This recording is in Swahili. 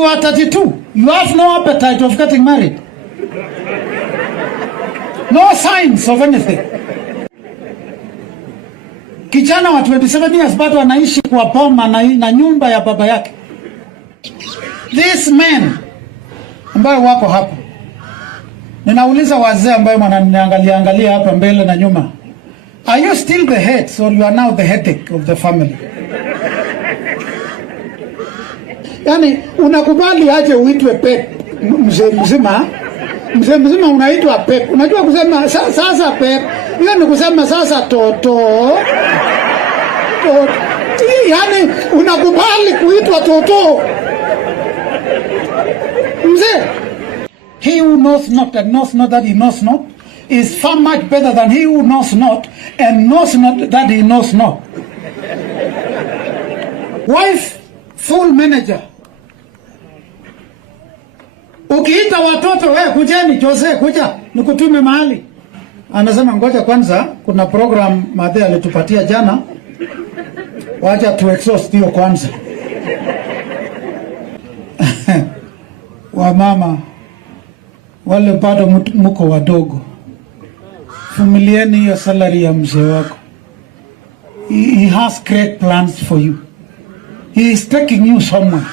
You are 32. You have no appetite of getting married. No signs of anything. Kijana wa 27 years bado anaishi kwa poma na nyumba ya baba yake. These men ambao wako hapa. Ninauliza wazee ambao wananiangalia hapa mbele na nyuma. Are you still the heads or you are now the headache of the family? Yani unakubali aje uitwe pep mzee mzima unaitwa pep. Unajua kusema sasa pep. Hiyo ni kusema sasa toto. Yani unakubali kuitwa toto. Mzee. He who knows not and knows not that he knows not is far much better than he who knows not and knows not that he knows not. Wife, full manager. Ukiita watoto kujeni Jose kuja nikutume mahali. Anasema ngoja kwanza kuna program Mathe alitupatia jana. Wacha tu exhaust hiyo kwanza. Wa mama wale bado mko wadogo. Vumilieni hiyo salary ya mzee wako. He has great plans for you. He is taking you somewhere.